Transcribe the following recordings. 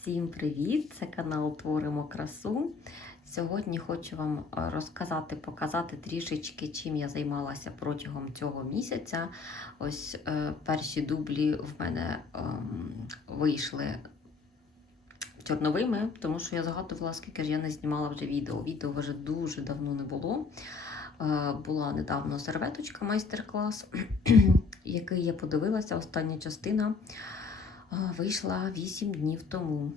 Всім привіт! Це канал Творимо красу. Сьогодні хочу вам е, розказати, показати трішечки, чим я займалася протягом цього місяця. Ось е, перші дублі в мене ем, вийшли чорновими, тому що я згадувала, скільки ж я не знімала вже відео. Відео вже дуже давно не було. Е, була недавно серветочка майстер-клас, який я подивилася, остання частина. Вийшла 8 днів тому.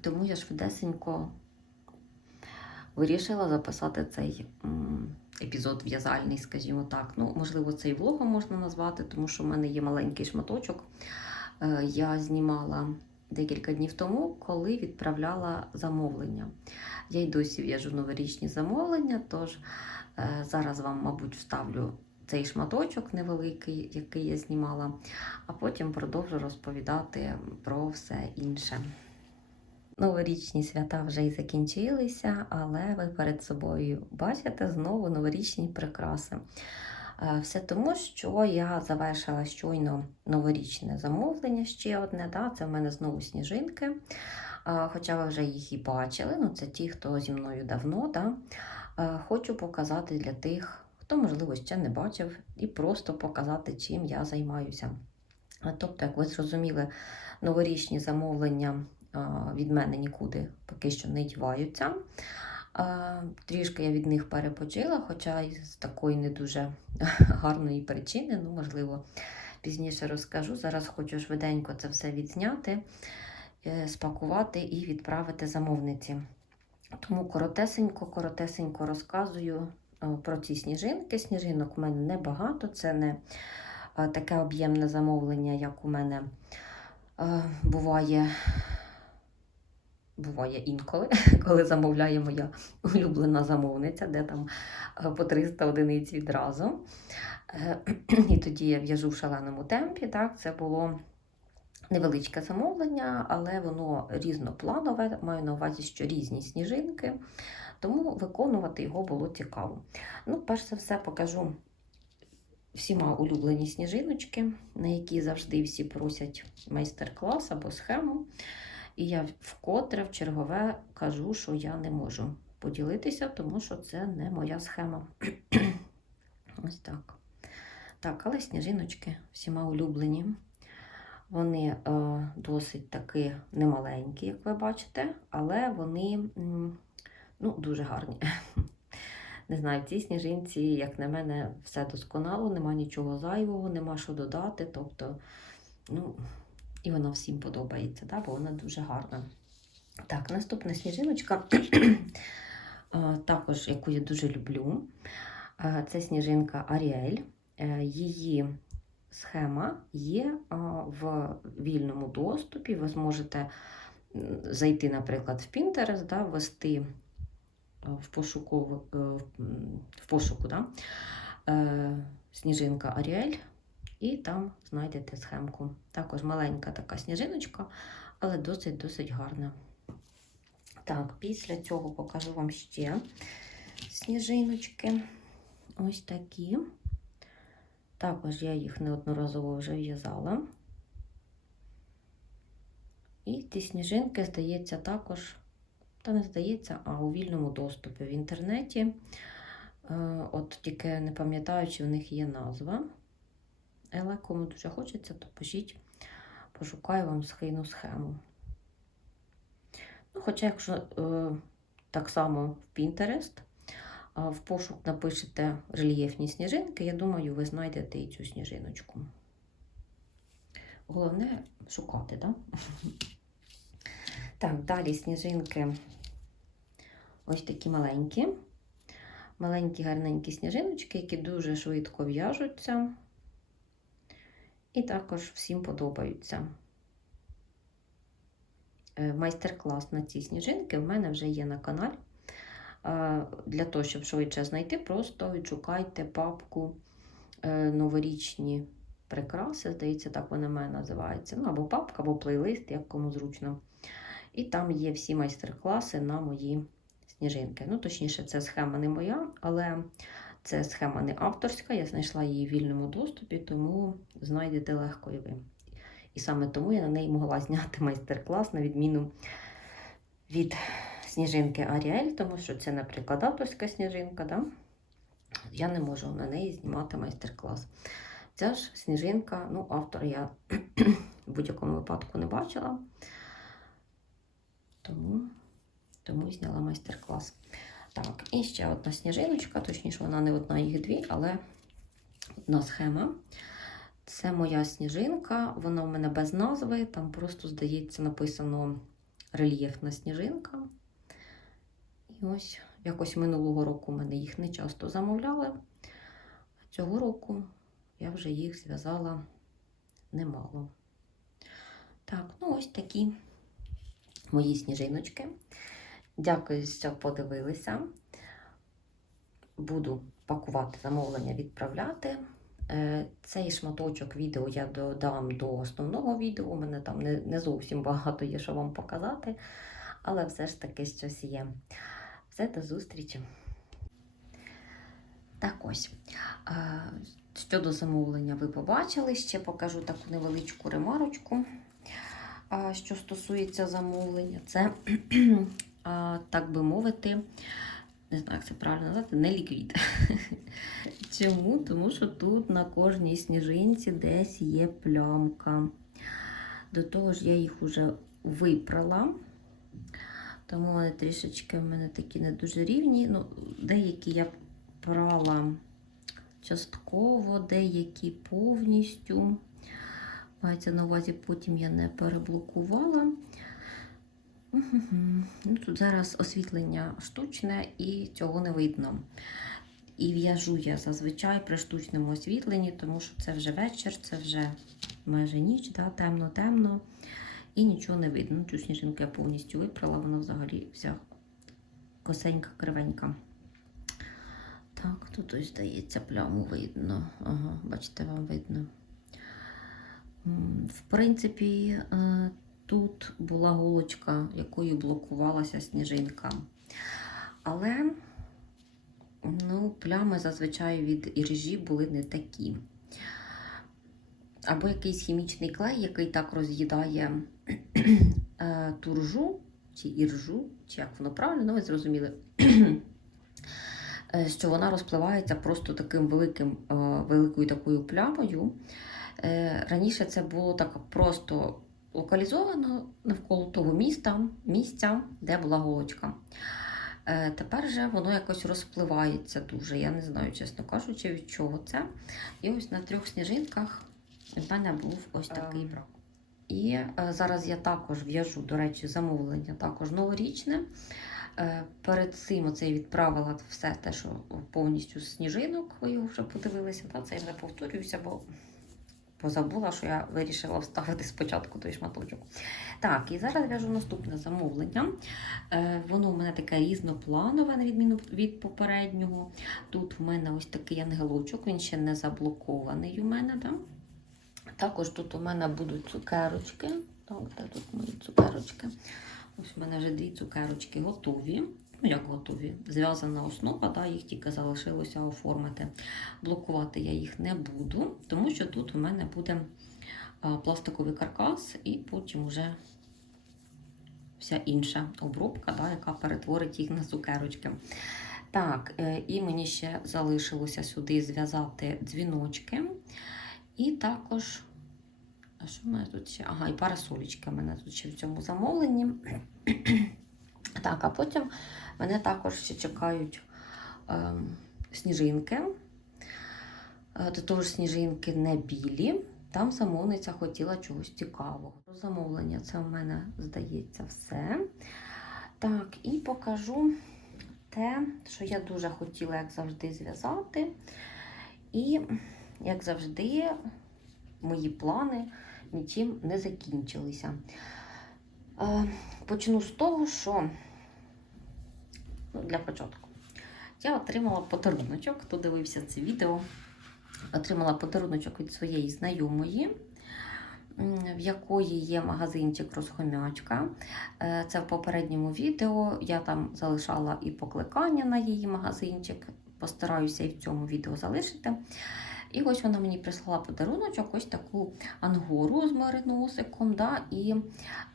Тому я швидесенько вирішила записати цей епізод в'язальний, скажімо так. Ну, можливо, це і влогом можна назвати, тому що в мене є маленький шматочок. Е, Я знімала декілька днів тому, коли відправляла замовлення. Я й досі в'яжу новорічні замовлення, тож е, зараз вам, мабуть, вставлю цей шматочок невеликий, який я знімала, а потім продовжу розповідати про все інше. Новорічні свята вже й закінчилися, але ви перед собою бачите знову новорічні прикраси. Е, Все тому, що я завершила щойно новорічне замовлення ще одне. Да? Це в мене знову сніжинки. Е, Хоча ви вже їх і бачили, ну це ті, хто зі мною давно. Да? Е, Хочу показати для тих, хто, можливо, ще не бачив, і просто показати, чим я займаюся. Тобто, як ви зрозуміли, новорічні замовлення від мене нікуди поки що не діваються. Трішки я від них перепочила, хоча і з такої не дуже гарної причини, ну, можливо, пізніше розкажу. Зараз хочу швиденько це все відзняти, е, спакувати і відправити замовниці. Тому коротесенько, коротесенько розказую про ці сніжинки. Сніжинок у мене небагато, це не е, таке об'ємне замовлення, як у мене е, буває. Буває інколи, коли замовляє моя улюблена замовниця, де там е, по 300 одиниць відразу. Е, І тоді я в'яжу в шаленому темпі. Так, Це було невеличке замовлення, але воно різнопланове, маю на увазі, що різні сніжинки, тому виконувати його було цікаво. Ну, перш за все, покажу всіма улюблені сніжиночки, на які завжди всі просять майстер-клас або схему. І я вкотре в чергове кажу, що я не можу поділитися, тому що це не моя схема. Ось так. Так, але сніжиночки всіма улюблені. Вони е, досить таки немаленькі, як ви бачите, але вони м, ну, дуже гарні. Не знаю, в цій сніжинці, як на мене, все досконало, нема нічого зайвого, нема що додати. Тобто, ну, і вона всім подобається, да? бо вона дуже гарна. Так, наступна сніжиночка, також яку я дуже люблю. Це сніжинка Аріель. Е, Її схема є в вільному доступі. Ви зможете зайти, наприклад, в Pinterest, да, в пошуку, е, в пошуку да, е, сніжинка Аріель, і там знайдете схемку. Також маленька така сніжиночка, але досить-досить гарна. Так, після цього покажу вам ще сніжиночки. Ось такі. Також я їх неодноразово вже в'язала. І ті сніжинки, здається, також, та не здається, а у вільному доступі в інтернеті. Е, От тільки не пам'ятаю, чи в них є назва. Але кому дуже хочеться, то пишіть, пошукаю вам схийну схему. Ну, Хоча, якщо е, так само в Pinterest, в пошук напишете рельєфні сніжинки, я думаю, ви знайдете і цю сніжиночку. Головне шукати, так? Да? Так, далі сніжинки ось такі маленькі. Маленькі гарненькі сніжиночки, які дуже швидко в'яжуться. І також всім подобаються. Е, Майстер-клас на ці сніжинки в мене вже є на каналі. Е, Для того, щоб швидше знайти, просто відшукайте папку е, новорічні прикраси, здається, так вона в мене називається. Ну, або папка, або плейлист, як кому зручно. І там є всі майстер-класи на мої сніжинки. Ну, точніше, це схема не моя, але це схема не авторська. Я знайшла її в вільному доступі, тому знайдете легко і ви. І саме тому я на неї могла зняти майстер-клас на відміну від сніжинки Аріель, тому що це, наприклад, авторська сніжинка. Да? Я не можу на неї знімати майстер-клас. Ця ж сніжинка, ну, автора я в будь-якому випадку не бачила. Тому, тому зняла майстер-клас. Так, і ще одна сніжиночка, точніше, вона не одна, їх дві, але одна схема. Це моя сніжинка, вона в мене без назви, там просто, здається, написано рельєфна сніжинка. І ось якось минулого року мене їх не часто замовляли. А цього року я вже їх зв'язала немало. Так, ну ось такі мої сніжиночки. Дякую, що подивилися. Буду пакувати замовлення, відправляти. Е, Цей шматочок відео я додам до основного відео. У мене там не, не зовсім багато є, що вам показати, але все ж таки щось є. Все, до зустрічі. Так ось. Е, Щодо замовлення, ви побачили, ще покажу таку невеличку ремарочку, що стосується замовлення. Це, так би мовити, не знаю, як це правильно назвати, не ліквід. Чому? Тому що тут на кожній сніжинці десь є плямка. До того ж, я їх вже випрала. Тому вони трішечки в мене такі не дуже рівні. Ну, Деякі я прала частково, деякі повністю. Мається на увазі, потім я не переблокувала. Ну, Тут зараз освітлення штучне і цього не видно. І в'яжу я зазвичай при штучному освітленні, тому що це вже вечір, це вже майже ніч, да, темно-темно. І нічого не видно. Цю сніжинку я повністю випрала, вона взагалі вся косенька, кривенька. Так, тут ось здається, пляму видно. Ага, бачите, вам видно. В принципі, тут була голочка, якою блокувалася сніжинка. Але ну, плями зазвичай від іржі були не такі. Або якийсь хімічний клей, який так роз'їдає туржу чи іржу, чи як воно правильно, ну ви зрозуміли. що вона розпливається просто таким великим, великою такою плямою. Е, раніше це було так просто локалізовано навколо того міста, місця, де була голочка. Е, тепер же воно якось розпливається дуже. Я не знаю, чесно кажучи, від чого це. І ось на трьох сніжинках в мене був ось такий брак. І е, зараз я також в'яжу, до речі, замовлення також новорічне. Е, перед цим оце я відправила все те, що повністю з сніжинок, ви його вже подивилися. Та? Це я вже повторююся, бо позабула, що я вирішила вставити спочатку той шматочок. Так, і зараз в'яжу наступне замовлення. Е, воно в мене таке різнопланове, на відміну від попереднього. Тут в мене ось такий ангелочок, він ще не заблокований у мене. Да? Також тут у мене будуть цукерочки. Так, де тут мої цукерочки? Ось у мене вже дві цукерочки готові. Ну, як готові? Зв'язана основа, да, їх тільки залишилося оформити. Блокувати я їх не буду, тому що тут у мене буде пластиковий каркас, і потім вже вся інша обробка, да, яка перетворить їх на цукерочки. Так, е, і мені ще залишилося сюди зв'язати дзвіночки. І також а що в мене тут ще? Ага, і парасолічка в мене тут ще в цьому замовленні. так, а потім мене також ще чекають е, сніжинки. До того ж, сніжинки не білі. Там замовниця хотіла чогось цікавого. Про замовлення це у мене, здається, все. Так, і покажу те, що я дуже хотіла, як завжди, зв'язати. І, як завжди, мої плани нічим не закінчилися. Е, почну з того, що ну, для початку я отримала подаруночок, хто дивився це відео, отримала подаруночок від своєї знайомої. В якої є магазинчик розхомячка. Е, це в попередньому відео. Я там залишала і покликання на її магазинчик. Постараюся і в цьому відео залишити. І ось вона мені прислала подаруночок, ось таку ангору з мариносиком. Да, і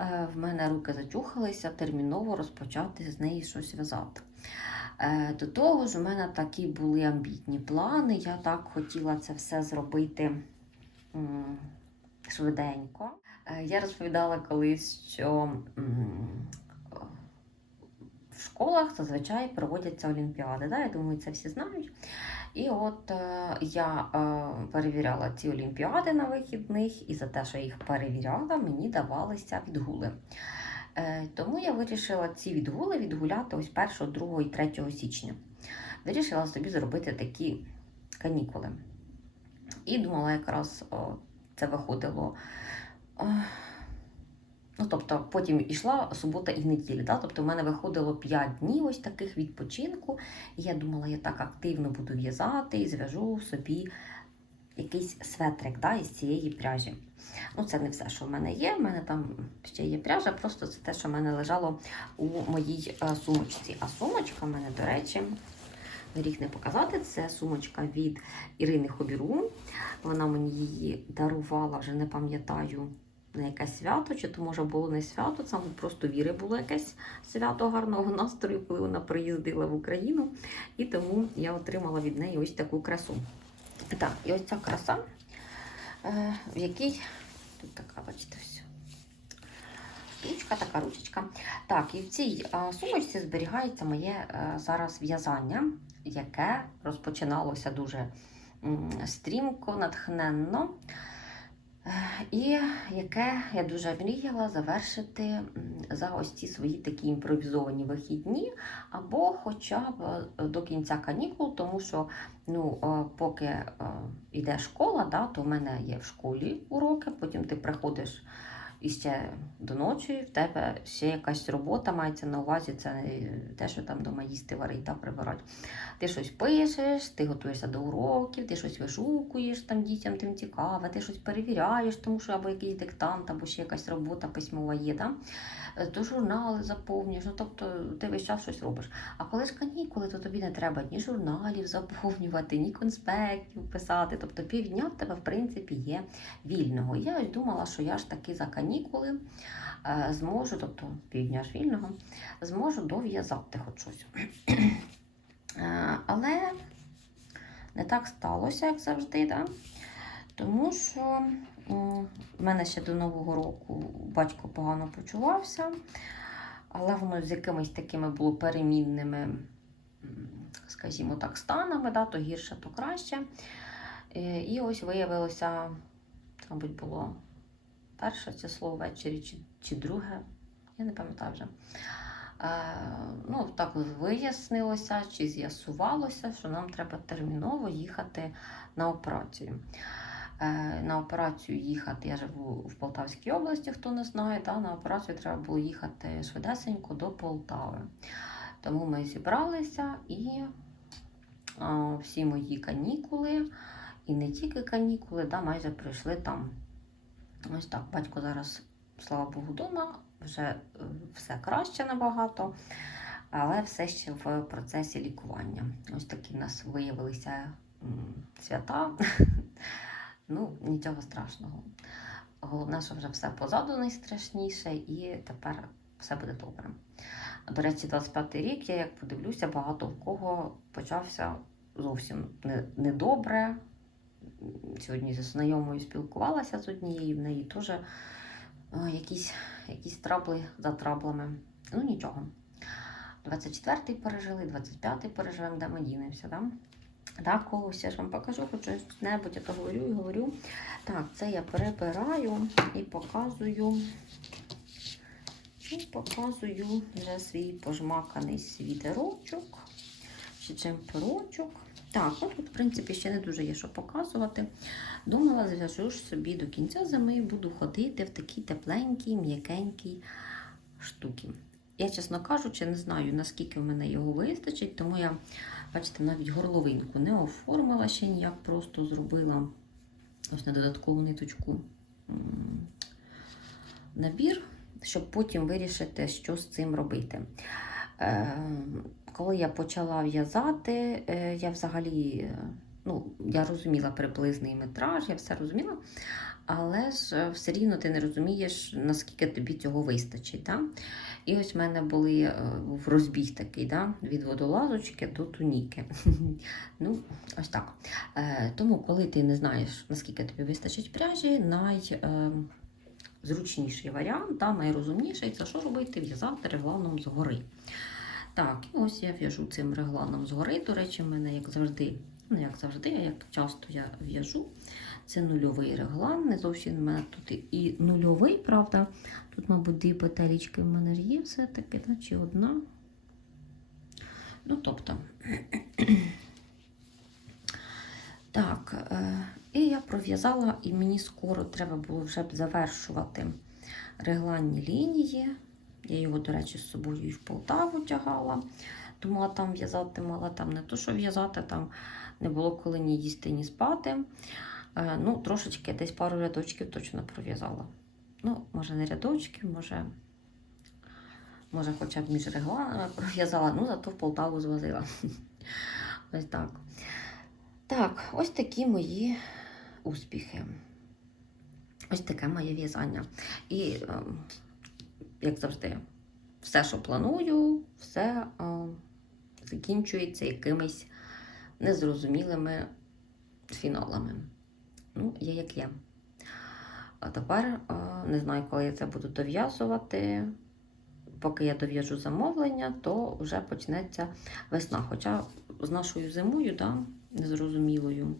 е, в мене руки зачухалися терміново розпочати з неї щось в'язати. Е, До того ж, у мене такі були амбітні плани. Я так хотіла це все зробити м, швиденько. Е, Я розповідала колись, що м, в школах зазвичай проводяться олімпіади. Да? Я думаю, це всі знають. І от е, я е, перевіряла ці олімпіади на вихідних, і за те, що я їх перевіряла, мені давалися відгули. Е, тому я вирішила ці відгули відгуляти ось 1, 2 і 3 січня. Вирішила собі зробити такі канікули. І думала, якраз це виходило. Ну, тобто потім йшла субота і неділя. Да? Тобто в мене виходило 5 днів ось таких відпочинку. І я думала, я так активно буду в'язати і зв'яжу собі якийсь светрик да, із цієї пряжі. Ну, це не все, що в мене є. В мене там ще є пряжа, просто це те, що в мене лежало у моїй е, сумочці. А сумочка в мене, до речі, гріх не показати. Це сумочка від Ірини Хобіру. Вона мені її дарувала, вже не пам'ятаю на якесь свято, чи то може було не свято, це просто віри було якесь свято гарного настрою, коли вона приїздила в Україну. І тому я отримала від неї ось таку красу. Так, і ось ця краса, е, в якій тут така, бачите, все. Штучка, така ручечка. Так, і в цій е, сумочці зберігається моє е, зараз в'язання, яке розпочиналося дуже стрімко, натхненно. І яке я дуже мріяла завершити за ось ці свої такі імпровізовані вихідні, або хоча б е, до кінця канікул, тому що ну, е, поки е, йде школа, да, то в мене є в школі уроки, потім ти приходиш і ще до ночі, в тебе ще якась робота мається на увазі, це те, що там дома їсти варить та прибирати. Ти щось пишеш, ти готуєшся до уроків, ти щось вишукуєш там дітям тим цікаве, ти щось перевіряєш, тому що або якийсь диктант, або ще якась робота письмова є. Да? Е, То журнали заповнюєш, ну тобто ти весь час щось робиш. А коли ж канікули, то тобі не треба ні журналів заповнювати, ні конспектів писати. Тобто півдня в тебе, в принципі, є вільного. Я ось думала, що я ж таки за канікули е, зможу, тобто півдня ж вільного, зможу дов'язати хоч щось. Е, Але не так сталося, як завжди. Да? Тому що в мене ще до Нового року батько погано почувався, але воно з якимись такими було перемінними, скажімо так, станами, да? то гірше, то краще. Е, І ось виявилося, мабуть, було перше число ввечері чи, чи друге, я не пам'ятаю вже. Ну, так вияснилося чи з'ясувалося, що нам треба терміново їхати на операцію. Е, на операцію їхати, я живу в Полтавській області, хто не знає, та, на операцію треба було їхати швидесенько до Полтави. Тому ми зібралися і всі мої канікули, і не тільки канікули, да, майже пройшли там. Ось так, батько зараз, слава Богу, вдома, вже е, все краще набагато, але все ще в процесі лікування. Ось такі в нас виявилися свята. Ну, нічого страшного. Головне, що вже все позаду найстрашніше, і тепер все буде добре. До речі, 25-й рік, я як подивлюся, багато в кого почався зовсім не- недобре. Сьогодні зі знайомою спілкувалася з однією, в неї теж е, якісь, якісь трабли за траблами. Ну нічого. 24-й пережили, 25-й переживемо, де ми дінемося. Да? Так, ось я ж вам покажу, хоч щось-небудь, я то говорю і говорю. Так, це я перебираю і показую. І показую вже свій пожмаканий світерочок чи джемперочок. Так, ну в принципі, ще не дуже є що показувати. Думала, зв'яжу ж собі до кінця зими, буду ходити в такій тепленькій, м'якенькій штуки. Я, чесно кажучи, не знаю, наскільки в мене його вистачить, тому я, бачите, навіть горловинку не оформила ще ніяк, просто зробила ось на додаткову ниточку набір, щоб потім вирішити, що з цим робити. Е, коли я почала в'язати, е, я взагалі ну, я розуміла приблизний метраж, я все розуміла, але ж е, все рівно ти не розумієш, наскільки тобі цього вистачить. Да? І ось в мене були в розбіг такий да? від водолазочки до туніки. ну, ось так. Тому, коли ти не знаєш, наскільки тобі вистачить пряжі, най. Зручніший варіант, да, найрозумніший це що робити? В'язати регланом згори. Так, і ось я в'яжу цим регланом згори. До речі, в мене, як завжди, не як завжди, а як часто я в'яжу. Це нульовий реглан. Не зовсім в мене тут і нульовий, правда. Тут, мабуть, дві петелічки в мене є все-таки, та, чи одна. Ну, тобто. Так, е, і я пров'язала, і мені скоро треба було вже б завершувати регланні лінії. Я його, до речі, з собою і в Полтаву тягала. Думала там в'язати, мала там не то, що в'язати, там не було коли ні їсти, ні спати. Е, ну, трошечки десь пару рядочків точно пров'язала. Ну, може, не рядочки, може, може, хоча б між регланами пров'язала, ну, зато в Полтаву звозила. Ось так. Так, ось такі мої успіхи. Ось таке моє в'язання. І, е, як завжди, все, що планую, все е, закінчується якимись незрозумілими фіналами. Ну, є як є. А тепер е, не знаю, коли я це буду дов'язувати. Поки я дов'яжу замовлення, то вже почнеться весна. Хоча з нашою зимою, да, незрозумілою,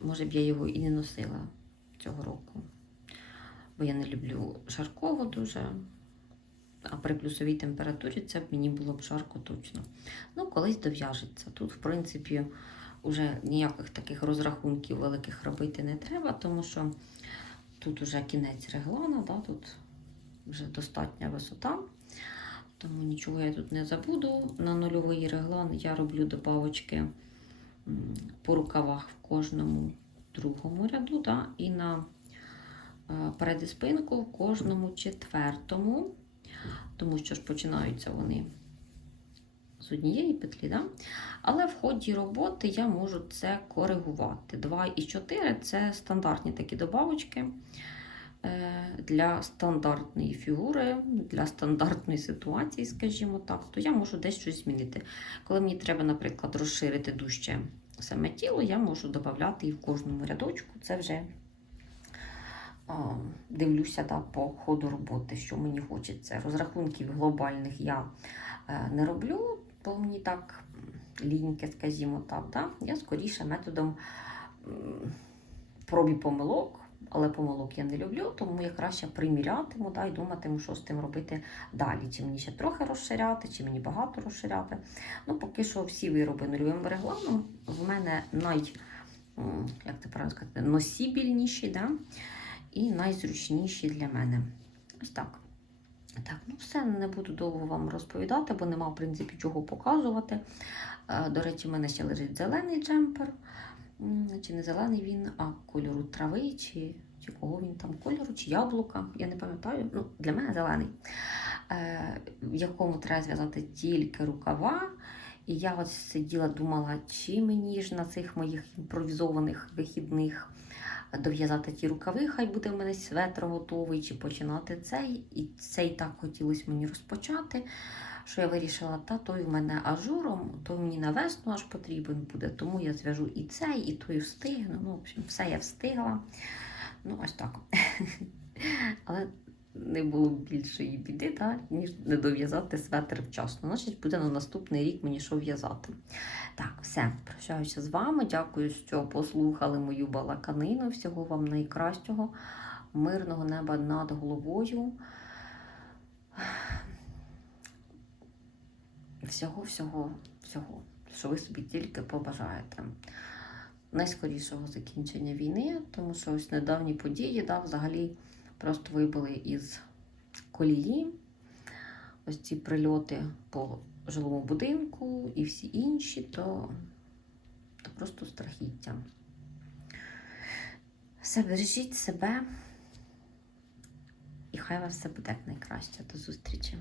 може б я його і не носила цього року. Бо я не люблю жаркого дуже. А при плюсовій температурі це б мені було б жарко точно. Ну, колись дов'яжеться. Тут, в принципі, вже ніяких таких розрахунків великих робити не треба, тому що тут вже кінець реглана, да, тут вже достатня висота. Тому нічого я тут не забуду. На нульовий реглан я роблю добавочки по рукавах в кожному другому ряду, да, і на е, перед і спинку в кожному четвертому, тому що ж починаються вони з однієї петлі. Да? Але в ході роботи я можу це коригувати. 2 і 4 це стандартні такі добавочки для стандартної фігури, для стандартної ситуації, скажімо так, то я можу десь щось змінити. Коли мені треба, наприклад, розширити дужче саме тіло, я можу додати і в кожному рядочку. Це вже дивлюся да, по ходу роботи, що мені хочеться. Розрахунків глобальних я е, не роблю, бо мені так ліньки, скажімо так. Да? Я скоріше методом пробі помилок, але помилок я не люблю, тому я краще примірятиму да, і думатиму, що з тим робити далі. Чи мені ще трохи розширяти, чи мені багато розширяти. Ну, поки що всі вироби нульовим регланом в мене най, як це правильно сказати, носібільніші да? і найзручніші для мене. Ось так. Так, ну все, не буду довго вам розповідати, бо нема, в принципі, чого показувати. Е, До речі, в мене ще лежить зелений джемпер. Чи не зелений він, а кольору трави, чи, чи кого він там кольору, чи яблука. Я не пам'ятаю. Ну, Для мене зелений, Е, в якому треба зв'язати тільки рукава. І я ось сиділа, думала, чи мені ж на цих моїх імпровізованих вихідних дов'язати ті рукави, хай буде в мене светр готовий, чи починати цей. І цей так хотілося мені розпочати, що я вирішила, та той в мене ажуром, той мені на весну аж потрібен буде. Тому я зв'яжу і цей, і той встигну. Ну, в общем, все я встигла. Ну, ось так. Але не було більшої біди, та, ніж не дов'язати светр вчасно. Значить, буде на наступний рік мені що в'язати. Так, все, прощаюся з вами. Дякую, що послухали мою балаканину. Всього вам найкращого, мирного неба над головою. Всього, всього, всього, що ви собі тільки побажаєте. Найскорішого закінчення війни, тому що ось недавні події да, взагалі просто вибили із колії. Ось ці прильоти по жилому будинку і всі інші, то, то просто страхіття. Все, бережіть себе, і хай вас все буде як найкраще. До зустрічі!